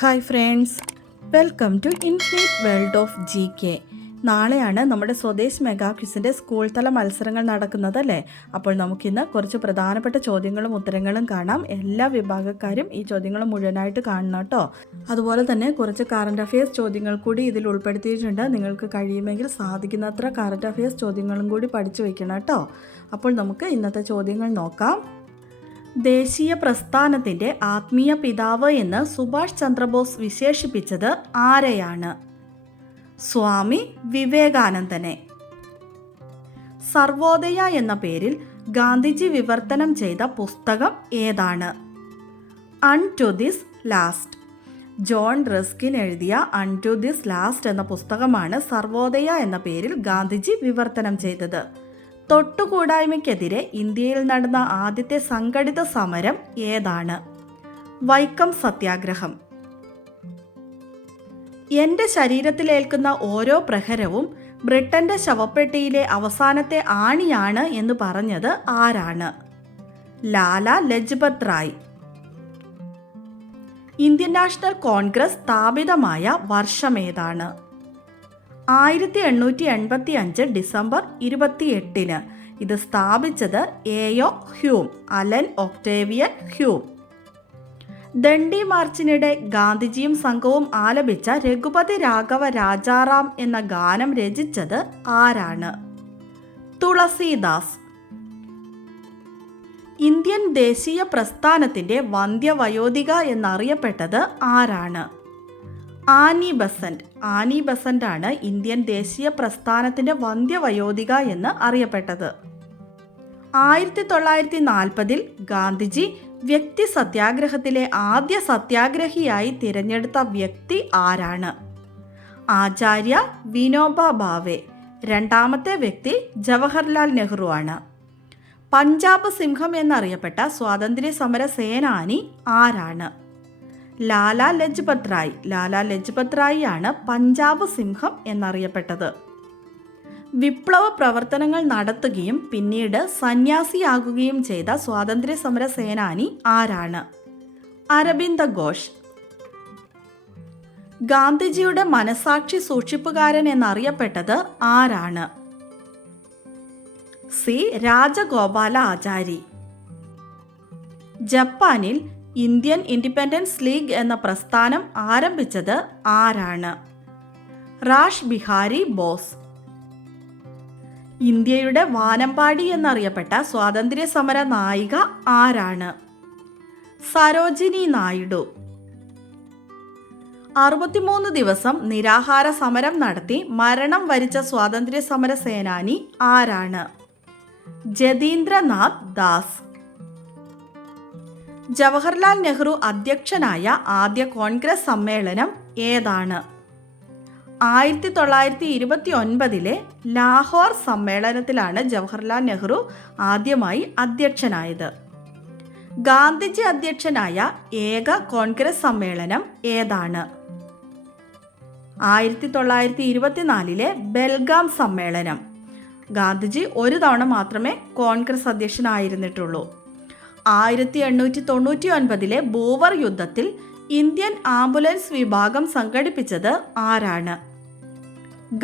Hi friends, welcome to infinite world of GK. നാളെയാണ് നമ്മുടെ Swadesh mega ക്വിസിൻ്റെ school തല മത്സരങ്ങൾ നടക്കുന്നതല്ലേ. അപ്പോൾ നമുക്കിന്ന് കുറച്ച് പ്രധാനപ്പെട്ട ചോദ്യങ്ങളും ഉത്തരങ്ങളും കാണാം. എല്ലാ വിഭാഗക്കാരും ഈ ചോദ്യങ്ങൾ മുഴുവനായിട്ട് കാണണം കേട്ടോ. അതുപോലെ തന്നെ കുറച്ച് കറണ്ട് അഫയേഴ്സ് ചോദ്യങ്ങൾ കൂടി ഇതിൽ ഉൾപ്പെടുത്തിയിട്ടുണ്ട്. നിങ്ങൾക്ക് കഴിയുമെങ്കിൽ സാധിക്കുന്നത്ര കറണ്ട് അഫയേഴ്സ് ചോദ്യങ്ങളും കൂടി പഠിച്ചു വയ്ക്കണം കേട്ടോ. അപ്പോൾ നമുക്ക് ഇന്നത്തെ ചോദ്യങ്ങൾ നോക്കാം. ദേശീയ പ്രസ്ഥാനത്തിൻ്റെ ആത്മീയ പിതാവ് എന്ന് സുഭാഷ് ചന്ദ്രബോസ് വിശേഷിപ്പിച്ചത് ആരെയാണ്? സ്വാമി വിവേകാനന്ദനെ. സർവോദയ എന്ന പേരിൽ ഗാന്ധിജി വിവർത്തനം ചെയ്ത പുസ്തകം ഏതാണ്? Unto this last. John Ruskin എഴുതിയ അൺടു ദിസ് ലാസ്റ്റ് എന്ന പുസ്തകമാണ് സർവോദയ എന്ന പേരിൽ ഗാന്ധിജി വിവർത്തനം ചെയ്തത്. തൊട്ടുകൂടായ്മയ്ക്കെതിരെ ഇന്ത്യയിൽ നടന്ന ആദ്യത്തെ സംഘടിത സമരം ഏതാണ്? വൈക്കം സത്യാഗ്രഹം. എൻ്റെ ശരീരത്തിലേൽക്കുന്ന ഓരോ പ്രഹരവും ബ്രിട്ടന്റെ ശവപ്പെട്ടിയിലെ അവസാനത്തെ ആണിയാണ് എന്ന് പറഞ്ഞത് ആരാണ്? Lala Lajpat Rai. Indian National Congress സ്ഥാപിതമായ വർഷമേതാണ്? 1885 ഡിസംബർ 28. ഇത് സ്ഥാപിച്ചത് A O Hume, Allan Octavian Hume. Dandi മാർച്ചിനിടെ ഗാന്ധിജിയും സംഘവും ആലപിച്ച രഘുപതി രാഘവ രാജാറാം എന്ന ഗാനം രചിച്ചത് ആരാണ്? തുളസീദാസ്. ഇന്ത്യൻ ദേശീയ പ്രസ്ഥാനത്തിൻ്റെ വന്ധ്യവയോധിക എന്നറിയപ്പെട്ടത് ആരാണ്? Annie Besant. ആനി ബസന്റ് ആണ് ഇന്ത്യൻ ദേശീയ പ്രസ്ഥാനത്തിൻ്റെ വന്ധ്യവയോധിക എന്ന് അറിയപ്പെട്ടത്. 1940 ഗാന്ധിജി വ്യക്തി സത്യാഗ്രഹത്തിലെ ആദ്യ സത്യാഗ്രഹിയായി തിരഞ്ഞെടുത്ത വ്യക്തി ആരാണ്? ആചാര്യ വിനോബ ഭാവെ. രണ്ടാമത്തെ വ്യക്തി ജവഹർലാൽ നെഹ്റു ആണ്. പഞ്ചാബ് സിംഹം എന്നറിയപ്പെട്ട സ്വാതന്ത്ര്യ സമര സേനാനി ആരാണ്? ലാല ലജ്പത് റായ്. ലാല ലജ്പത് റായ് ആണ് പഞ്ചാബ് സിംഹം എന്നറിയപ്പെട്ടത്. വിപ്ലവ പ്രവർത്തനങ്ങൾ നടത്തുകയും പിന്നീട് സന്യാസിയാകുകയും ചെയ്ത സ്വാതന്ത്ര്യ സമര സേനാനി ആരാണ്? അരബിന്ദ ഘോഷ്. ഗാന്ധിജിയുടെ മനസാക്ഷി സൂക്ഷിപ്പുകാരൻ എന്നറിയപ്പെട്ടത് ആരാണ്? സി രാജഗോപാല ആചാരി. ജപ്പാനിൽ ഇന്ത്യൻ ഇൻഡിപെൻഡൻസ് ലീഗ് എന്ന പ്രസ്ഥാനം ആരംഭിച്ചത് ആരാണ്? Rash Bihari boss. ഇന്ത്യയുടെ വാനമ്പാടി എന്നറിയപ്പെട്ട സ്വാതന്ത്ര്യ സമര നായിക ആരാണ്? സരോജിനി നായിഡു. 63 ദിവസം നിരാഹാര സമരം നടത്തി മരണം വരിച്ച സ്വാതന്ത്ര്യ സമര സേനാനി ആരാണ്? ജതീന്ദ്രനാഥ് ദാസ്. ജവഹർലാൽ നെഹ്റു അധ്യക്ഷനായ ആദ്യ കോൺഗ്രസ് സമ്മേളനം ഏതാണ്? 1929 ലാഹോർ സമ്മേളനത്തിലാണ് ജവഹർലാൽ നെഹ്റു ആദ്യമായി അധ്യക്ഷനായത്. ഗാന്ധിജി അധ്യക്ഷനായ ഏക കോൺഗ്രസ് സമ്മേളനം ഏതാണ്? 1924 ബെൽഗാം സമ്മേളനം. ഗാന്ധിജി ഒരു തവണ മാത്രമേ കോൺഗ്രസ് അധ്യക്ഷനായിരുന്നിട്ടുള്ളൂ. 1899 ബോവർ യുദ്ധത്തിൽ ഇന്ത്യൻ ആംബുലൻസ് വിഭാഗം സംഘടിപ്പിച്ചത് ആരാണ്?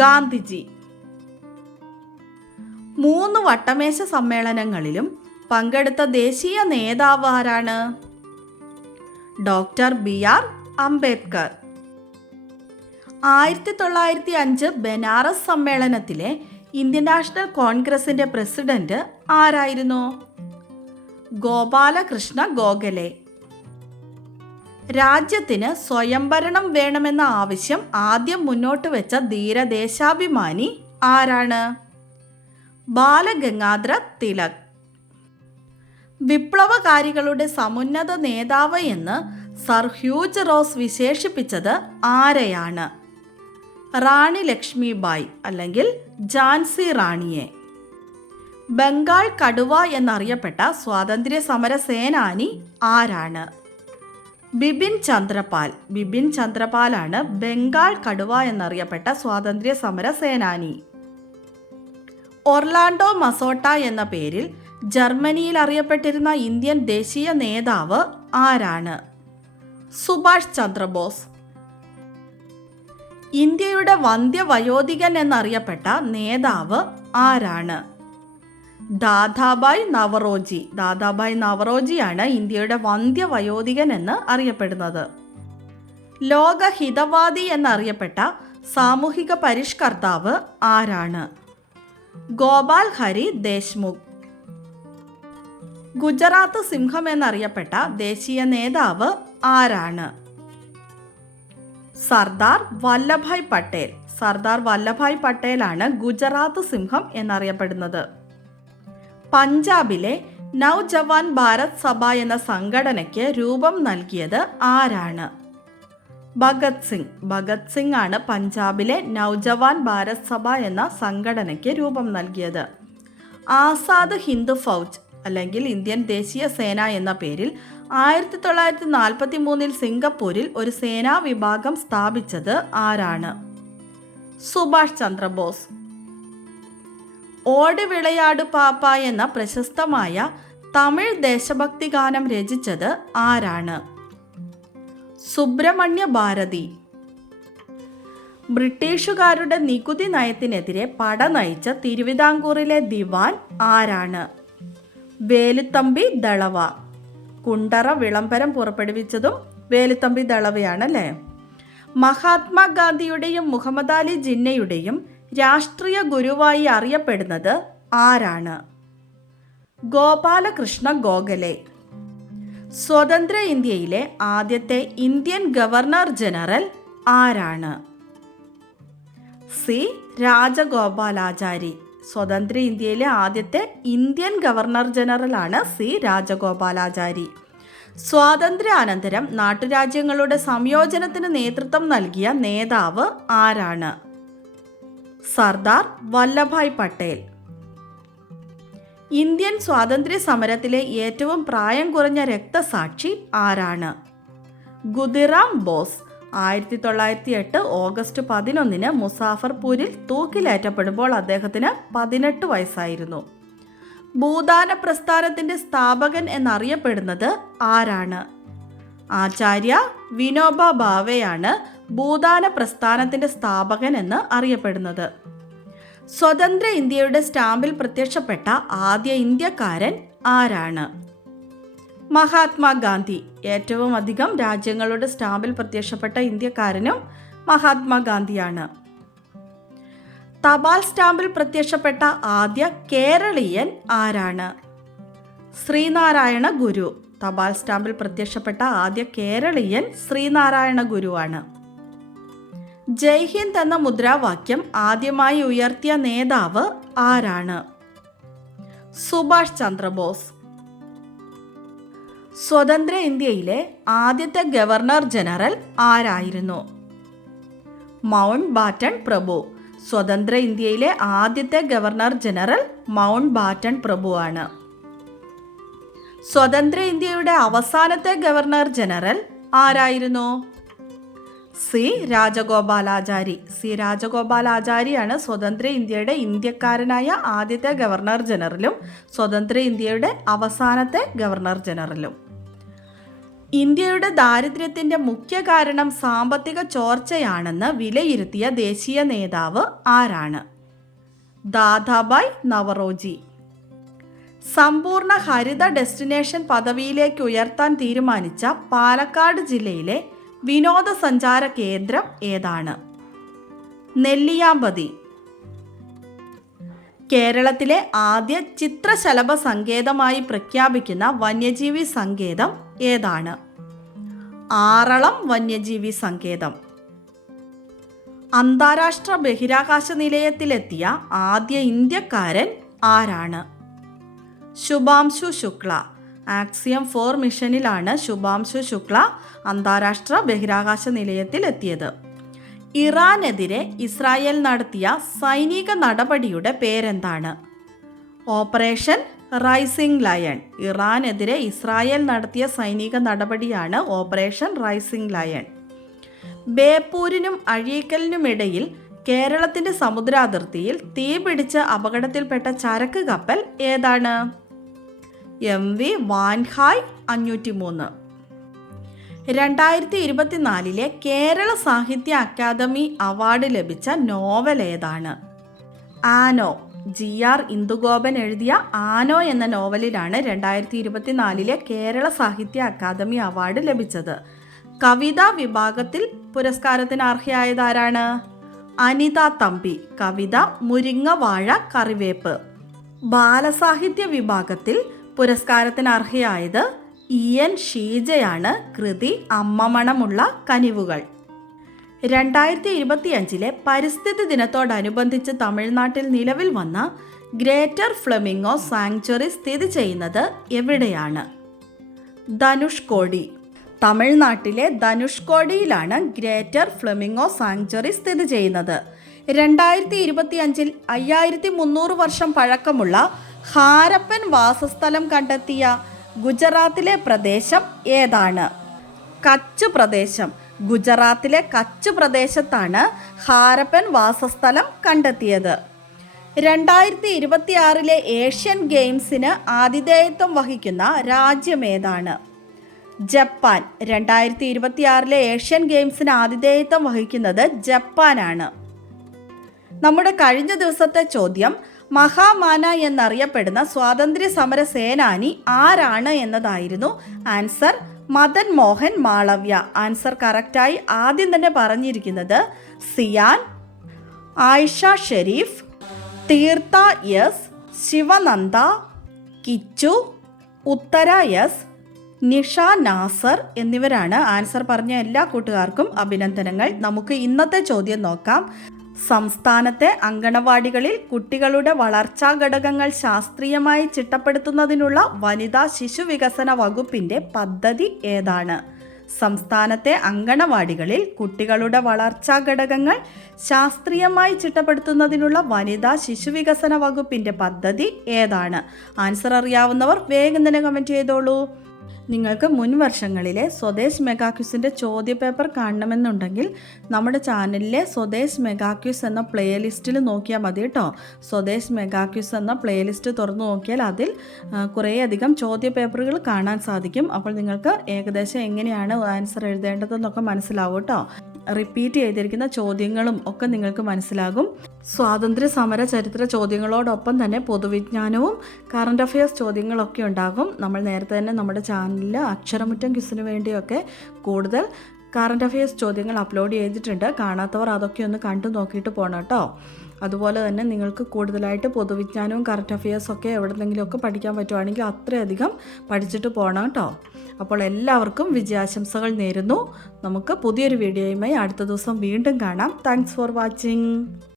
ഗാന്ധിജി. 3 വട്ടമേശ സമ്മേളനങ്ങളിലും പങ്കെടുത്ത ദേശീയ നേതാവ് ആരാണ്? Doctor BR Ambedkar. 1905 ബനാറസ് സമ്മേളനത്തിലെ ഇന്ത്യൻ നാഷണൽ കോൺഗ്രസിൻ്റെ പ്രസിഡന്റ് ആരായിരുന്നു? ഗോപാലകൃഷ്ണ ഗോഖലെ. രാജ്യത്തിന് സ്വയംഭരണം വേണമെന്ന ആവശ്യം ആദ്യം മുന്നോട്ട് വെച്ച ധീരദേശാഭിമാനി ആരാണ്? ബാലഗംഗാധര തിലക്. വിപ്ലവകാരികളുടെ സമുന്നത നേതാവ് എന്ന് സർ ഹ്യൂജ് റോസ് വിശേഷിപ്പിച്ചത് ആരെയാണ്? റാണി ലക്ഷ്മിബായി അല്ലെങ്കിൽ ഝാൻസി റാണിയെ. ബംഗാൾ കടുവ എന്നറിയപ്പെട്ട സ്വാതന്ത്ര്യ സമര സേനാനി ആരാണ്? ബിപിൻ ചന്ദ്രപാൽ. ബിപിൻ ചന്ദ്രപാലാണ് ബംഗാൾ കടുവ എന്നറിയപ്പെട്ട സ്വാതന്ത്ര്യ സമര സേനാനി. ഒർലാൻഡോ മസോട്ട എന്ന പേരിൽ ജർമ്മനിയിൽ അറിയപ്പെട്ടിരുന്ന ഇന്ത്യൻ ദേശീയ നേതാവ് ആരാണ്? സുഭാഷ് ചന്ദ്രബോസ്. ഇന്ത്യയുടെ വന്ധ്യവയോധികൻ എന്നറിയപ്പെട്ട നേതാവ് ആരാണ്? ദാദാഭായ് നവറോജി. ദാദാഭായ് നവറോജിയാണ് ഇന്ത്യയുടെ വന്ധ്യവയോധികൻ എന്ന് അറിയപ്പെടുന്നത്. ലോകഹിതവാദി എന്നറിയപ്പെട്ട സാമൂഹിക പരിഷ്കർത്താവ് ആരാണ്? ഗോപാൽ ഹരി ദേശ്മുഖ്. ഗുജറാത്ത് സിംഹം എന്നറിയപ്പെട്ട ദേശീയ നേതാവ് ആരാണ്? സർദാർ വല്ലഭായ് പട്ടേൽ. സർദാർ വല്ലഭായ് പട്ടേലാണ് ഗുജറാത്ത് സിംഹം എന്നറിയപ്പെടുന്നത്. പഞ്ചാബിലെ നവജവാൻ ഭാരത് സഭ എന്ന സംഘടനയ്ക്ക് രൂപം നൽകിയത് ആരാണ്? ഭഗത് സിംഗ്. ഭഗത് സിംഗ് ആണ് പഞ്ചാബിലെ നവജവാൻ ഭാരത് സഭ എന്ന സംഘടനയ്ക്ക് രൂപം നൽകിയത്. ആസാദ് ഹിന്ദ് ഫൗജ് അല്ലെങ്കിൽ ഇന്ത്യൻ ദേശീയ സേന എന്ന പേരിൽ 1943 സിംഗപ്പൂരിൽ ഒരു സേനാ വിഭാഗം സ്ഥാപിച്ചത് ആരാണ്? സുഭാഷ് ചന്ദ്രബോസ്. ഓടി വിളയാടു പാപ്പ എന്ന പ്രശസ്തമായ തമിഴ് ദേശഭക്തി ഗാനം രചിച്ചത് ആരാണ്? സുബ്രഹ്മണ്യ ഭാരതി. ബ്രിട്ടീഷുകാരുടെ നികുതി നയത്തിനെതിരെ പട നയിച്ച തിരുവിതാംകൂറിലെ ദിവാൻ ആരാണ്? വേലുത്തമ്പി ദളവ. കുണ്ടറ വിളംബരം പുറപ്പെടുവിച്ചതും വേലുത്തമ്പി ദളവയാണല്ലേ. മഹാത്മാഗാന്ധിയുടെയും മുഹമ്മദ് അലി ജിന്നയുടെയും രാഷ്ട്രീയ ഗുരുവായി അറിയപ്പെടുന്നത് ആരാണ്? ഗോപാലകൃഷ്ണ ഗോഖലെ. സ്വതന്ത്ര ഇന്ത്യയിലെ ആദ്യത്തെ ഇന്ത്യൻ ഗവർണർ ജനറൽ ആരാണ്? സി രാജഗോപാലാചാരി. സ്വതന്ത്ര ഇന്ത്യയിലെ ആദ്യത്തെ ഇന്ത്യൻ ഗവർണർ ജനറലാണ് സി രാജഗോപാലാചാരി. സ്വാതന്ത്ര്യാനന്തരം നാട്ടുരാജ്യങ്ങളുടെ സംയോജനത്തിന് നേതൃത്വം നൽകിയ നേതാവ് ആരാണ്? സർദാർ വല്ലഭായ് പട്ടേൽ. ഇന്ത്യൻ സ്വാതന്ത്ര്യ സമരത്തിലെ ഏറ്റവും പ്രായം കുറഞ്ഞ രക്തസാക്ഷി ആരാണ്? ഖുദിറാം ബോസ്. 1908 ഓഗസ്റ്റ് 11 മുസാഫർപൂരിൽ തൂക്കിലേറ്റപ്പെടുമ്പോൾ അദ്ദേഹത്തിന് 18 വയസ്സായിരുന്നു. ഭൂദാന പ്രസ്ഥാനത്തിൻ്റെ സ്ഥാപകൻ എന്നറിയപ്പെടുന്നത് ആരാണ്? ആചാര്യ വിനോബ ഭാവെയാണ് ഭൂദാന പ്രസ്ഥാനത്തിൻ്റെ സ്ഥാപകൻ എന്ന് അറിയപ്പെടുന്നത്. സ്വതന്ത്ര ഇന്ത്യയുടെ സ്റ്റാമ്പിൽ പ്രത്യക്ഷപ്പെട്ട ആദ്യ ഇന്ത്യക്കാരൻ ആരാണ്? മഹാത്മാഗാന്ധി. ഏറ്റവും അധികം രാജ്യങ്ങളുടെ സ്റ്റാമ്പിൽ പ്രത്യക്ഷപ്പെട്ട ഇന്ത്യക്കാരനും മഹാത്മാഗാന്ധിയാണ്. തപാൽ സ്റ്റാമ്പിൽ പ്രത്യക്ഷപ്പെട്ട ആദ്യ കേരളീയൻ ആരാണ്? ശ്രീനാരായണ ഗുരു. തപാൽ സ്റ്റാമ്പിൽ പ്രത്യക്ഷപ്പെട്ട ആദ്യ കേരളീയൻ ശ്രീനാരായണ ഗുരുവാണ്. ജയ് ഹിന്ദ് എന്ന മുദ്രാവാക്യം ആദ്യമായി ഉയർത്തിയ നേതാവ് ആരാണ്? സുഭാഷ് ചന്ദ്രബോസ്. സ്വതന്ത്ര ഇന്ത്യയിലെ ആദ്യത്തെ ഗവർണർ ജനറൽ ആരായിരുന്നു? മൗണ്ട് ബാറ്റൺ പ്രഭു. സ്വതന്ത്ര ഇന്ത്യയിലെ ആദ്യത്തെ ഗവർണർ ജനറൽ മൗണ്ട് ബാറ്റൺ പ്രഭുവാണ്. സ്വതന്ത്ര ഇന്ത്യയുടെ അവസാനത്തെ ഗവർണർ ജനറൽ ആരായിരുന്നു? സി രാജഗോപാലാചാരി. സി രാജഗോപാലാചാരിയാണ് സ്വതന്ത്ര ഇന്ത്യയുടെ ഇന്ത്യക്കാരനായ ആദ്യത്തെ ഗവർണർ ജനറലും സ്വതന്ത്ര ഇന്ത്യയുടെ അവസാനത്തെ ഗവർണർ ജനറലും. ഇന്ത്യയുടെ ദാരിദ്ര്യത്തിൻ്റെ മുഖ്യ കാരണം സാമ്പത്തിക ചോർച്ചയാണെന്ന് വിലയിരുത്തിയ ദേശീയ നേതാവ് ആരാണ്? ദാദാഭായ് നവറോജി. സമ്പൂർണ്ണ ഹരിത ഡെസ്റ്റിനേഷൻ പദവിയിലേക്ക് ഉയർത്താൻ തീരുമാനിച്ച പാലക്കാട് ജില്ലയിലെ വിനോദസഞ്ചാര കേന്ദ്രം ഏതാണ്? നെല്ലിയാമ്പതി. കേരളത്തിലെ ആദ്യ ചിത്രശലഭ സങ്കേതമായി പ്രഖ്യാപിക്കുന്ന വന്യജീവി സങ്കേതം ഏതാണ്? ആറളം വന്യജീവി സങ്കേതം. അന്താരാഷ്ട്ര ബഹിരാകാശ നിലയത്തിലെത്തിയ ആദ്യ ഇന്ത്യക്കാരൻ ആരാണ്? ശുഭാംശു ശുക്ല. ആക്സിയം 4 മിഷനിലാണ് ശുഭാംശു ശുക്ല അന്താരാഷ്ട്ര ബഹിരാകാശ നിലയത്തിൽ എത്തിയത്. ഇറാനെതിരെ ഇസ്രായേൽ നടത്തിയ സൈനിക നടപടിയുടെ പേരെന്താണ്? Operation rising lion. ഇറാനെതിരെ ഇസ്രായേൽ നടത്തിയ സൈനിക നടപടിയാണ് ഓപ്പറേഷൻ റൈസിംഗ് ലയൺ. ബേപ്പൂരിനും അഴീക്കലിനുമിടയിൽ കേരളത്തിൻ്റെ സമുദ്രാതിർത്തിയിൽ തീപിടിച്ച് അപകടത്തിൽപ്പെട്ട ചരക്ക് കപ്പൽ ഏതാണ്? MV Wan Hai 503. 2024 കേരള സാഹിത്യ അക്കാദമി അവാർഡ് ലഭിച്ച നോവൽ ഏതാണ്? ആനോ. GR ഇന്ദുഗോപൻ എഴുതിയ ആനോ എന്ന നോവലിലാണ് 2024 കേരള സാഹിത്യ അക്കാദമി അവാർഡ് ലഭിച്ചത്. കവിതാ വിഭാഗത്തിൽ പുരസ്കാരത്തിന് അർഹയായതാരാണ്? അനിത തമ്പി. കവിത മുരിങ്ങ വാഴ കറിവേപ്പ്. ബാലസാഹിത്യ വിഭാഗത്തിൽ പുരസ്കാരത്തിന് അർഹയായത് EN ഷീജയാണ്. കൃതി അമ്മമണമുള്ള കനിവുകൾ. 2025 പരിസ്ഥിതി ദിനത്തോടനുബന്ധിച്ച് തമിഴ്നാട്ടിൽ നിലവിൽ വന്ന ഗ്രേറ്റർ ഫ്ലെമിംഗോ സാങ്ച്വറി സ്ഥിതി ചെയ്യുന്നത് എവിടെയാണ്? ധനുഷ്കോടി. തമിഴ്നാട്ടിലെ ധനുഷ്കോടിയിലാണ് ഗ്രേറ്റർ ഫ്ലെമിംഗോ സാങ്ച്വറി സ്ഥിതി ചെയ്യുന്നത്. 2025 5300 വർഷം പഴക്കമുള്ള ഹാരപ്പൻ വാസസ്ഥലം കണ്ടെത്തിയ ഗുജറാത്തിലെ പ്രദേശം ഏതാണ്? കച്ച് പ്രദേശം. ഗുജറാത്തിലെ കച്ച് പ്രദേശത്താണ് ഹാരപ്പൻ വാസസ്ഥലം കണ്ടെത്തിയത്. 2026 ഏഷ്യൻ ഗെയിംസിന് ആതിഥേയത്വം വഹിക്കുന്ന രാജ്യമേതാണ്? ജപ്പാൻ. 2026 ഏഷ്യൻ ഗെയിംസിന് ആതിഥേയത്വം വഹിക്കുന്നത് ജപ്പാനാണ്. നമ്മുടെ കഴിഞ്ഞ ദിവസത്തെ ചോദ്യം മഹാമാന എന്നറിയപ്പെടുന്ന സ്വാതന്ത്ര്യ സമര സേനാനി ആരാണ് എന്നതായിരുന്നു. ആൻസർ മദൻ മോഹൻ മാളവ്യ. ആൻസർ കറക്റ്റായി ആദ്യം തന്നെ പറഞ്ഞിരിക്കുന്നത് സിയാൻ, ആയിഷ ഷെരീഫ്, തീർത്ഥ എസ്, ശിവനന്ദ, കിച്ചു, ഉത്തര എസ്, നിഷ നാസർ എന്നിവരാണ്. ആൻസർ പറഞ്ഞ എല്ലാ കൂട്ടുകാർക്കും അഭിനന്ദനങ്ങൾ. നമുക്ക് ഇന്നത്തെ ചോദ്യം നോക്കാം. സംസ്ഥാനത്തെ അങ്കണവാടികളിൽ കുട്ടികളുടെ വളർച്ചാ ഘടകങ്ങൾ ശാസ്ത്രീയമായി ചിട്ടപ്പെടുത്തുന്നതിനുള്ള വനിതാ ശിശു വികസന വകുപ്പിൻ്റെ പദ്ധതി ഏതാണ്? സംസ്ഥാനത്തെ അങ്കണവാടികളിൽ കുട്ടികളുടെ വളർച്ചാ ഘടകങ്ങൾ ശാസ്ത്രീയമായി ചിട്ടപ്പെടുത്തുന്നതിനുള്ള വനിതാ ശിശു വികസന വകുപ്പിൻ്റെ പദ്ധതി ഏതാണ്? ആൻസർ അറിയാവുന്നവർ വേഗം തന്നെ കമൻറ്റ് ചെയ്തോളൂ. നിങ്ങൾക്ക് മുൻ വർഷങ്ങളിലെ സ്വദേശ് മെഗാ ക്വിസിൻ്റെ ചോദ്യപേപ്പർ കാണണമെന്നുണ്ടെങ്കിൽ നമ്മുടെ ചാനലിലെ സ്വദേശ് മെഗാ ക്വിസ് എന്ന പ്ലേലിസ്റ്റിൽ നോക്കിയാൽ മതി കേട്ടോ. സ്വദേശ് മെഗാ ക്വിസ് എന്ന പ്ലേലിസ്റ്റ് തുറന്നു നോക്കിയാൽ അതിൽ കുറേയധികം ചോദ്യപേപ്പറുകൾ കാണാൻ സാധിക്കും. അപ്പോൾ നിങ്ങൾക്ക് ഏകദേശം എങ്ങനെയാണ് ആൻസർ എഴുതേണ്ടതെന്നൊക്കെ മനസ്സിലാവും കേട്ടോ. റിപ്പീറ്റ് ചെയ്തിരിക്കുന്ന ചോദ്യങ്ങളും ഒക്കെ നിങ്ങൾക്ക് മനസ്സിലാകും. സ്വാതന്ത്ര്യ സമര ചരിത്ര ചോദ്യങ്ങളോടൊപ്പം തന്നെ പൊതുവിജ്ഞാനവും കറണ്ട് അഫയേഴ്സ് ചോദ്യങ്ങളൊക്കെ ഉണ്ടാകും. നമ്മൾ നേരത്തെ തന്നെ നമ്മുടെ ചാനലിൽ അക്ഷരമുറ്റം ക്വിസിന് വേണ്ടിയൊക്കെ കൂടുതൽ കറണ്ട് അഫയേഴ്സ് ചോദ്യങ്ങൾ അപ്ലോഡ് ചെയ്തിട്ടുണ്ട്. കാണാത്തവർ അതൊക്കെ ഒന്ന് കണ്ടു നോക്കിയിട്ട് പോകണം കേട്ടോ. അതുപോലെ തന്നെ നിങ്ങൾക്ക് കൂടുതലായിട്ട് പൊതുവിജ്ഞാനവും കറണ്ട് അഫയേഴ്സൊക്കെ എവിടെന്നെങ്കിലുമൊക്കെ പഠിക്കാൻ പറ്റുവാണെങ്കിൽ അത്രയധികം പഠിച്ചിട്ട് പോകണം കേട്ടോ. അപ്പോൾ എല്ലാവർക്കും വിജയാശംസകൾ നേരുന്നു. നമുക്ക് പുതിയൊരു വീഡിയോയുമായി അടുത്ത ദിവസം വീണ്ടും കാണാം. Thanks for watching.